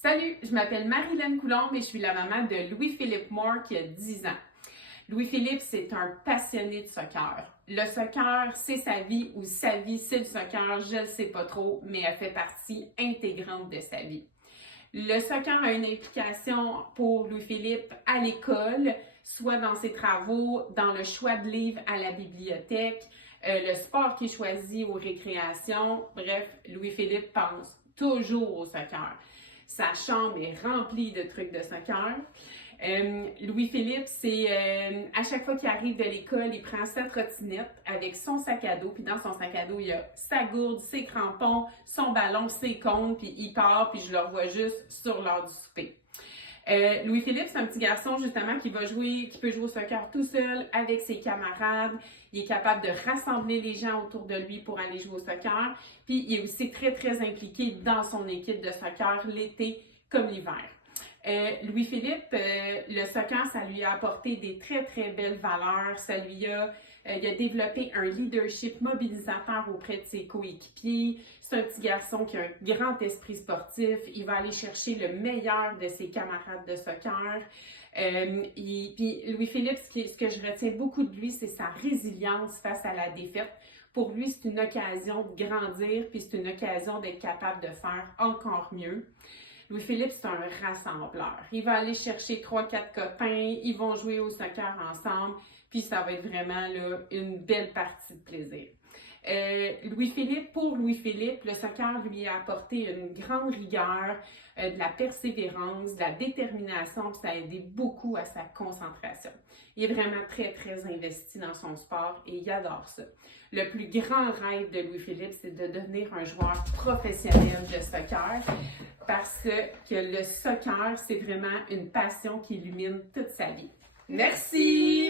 Salut, je m'appelle Marie-Hélène Coulombe et je suis la maman de Louis-Philippe Moore qui a 10 ans. Louis-Philippe, c'est un passionné de soccer. Le soccer, c'est sa vie ou sa vie, c'est le soccer, je ne sais pas trop, mais elle fait partie intégrante de sa vie. Le soccer a une implication pour Louis-Philippe à l'école, soit dans ses travaux, dans le choix de livres à la bibliothèque, le sport qu'il choisit aux récréations. Bref, Louis-Philippe pense toujours au soccer. Sa chambre est remplie de trucs de soccer. Louis-Philippe, c'est à chaque fois qu'il arrive de l'école, il prend sa trottinette avec son sac à dos. Puis dans son sac à dos, il y a sa gourde, ses crampons, son ballon, ses comptes. Puis il part, puis je le revois juste sur l'heure du souper. Louis-Philippe, c'est un petit garçon justement qui peut jouer au soccer tout seul avec ses camarades. Il est capable de rassembler les gens autour de lui pour aller jouer au soccer. Puis il est aussi très, très impliqué dans son équipe de soccer l'été comme l'hiver. Louis-Philippe, le soccer, ça lui a apporté des très, très belles valeurs. Il a développé un leadership mobilisateur auprès de ses coéquipiers. C'est un petit garçon qui a un grand esprit sportif. Il va aller chercher le meilleur de ses camarades de soccer. Puis Louis-Philippe, ce que je retiens beaucoup de lui, c'est sa résilience face à la défaite. Pour lui, c'est une occasion de grandir, puis c'est une occasion d'être capable de faire encore mieux. Louis-Philippe, c'est un rassembleur. Il va aller chercher 3-4 copains, ils vont jouer au soccer ensemble, puis ça va être vraiment là, une belle partie de plaisir. Pour Louis-Philippe, le soccer lui a apporté une grande rigueur, de la persévérance, de la détermination, puis ça a aidé beaucoup à sa concentration. Il est vraiment très, très investi dans son sport et il adore ça. Le plus grand rêve de Louis-Philippe, c'est de devenir un joueur professionnel de soccer parce que le soccer, c'est vraiment une passion qui illumine toute sa vie. Merci!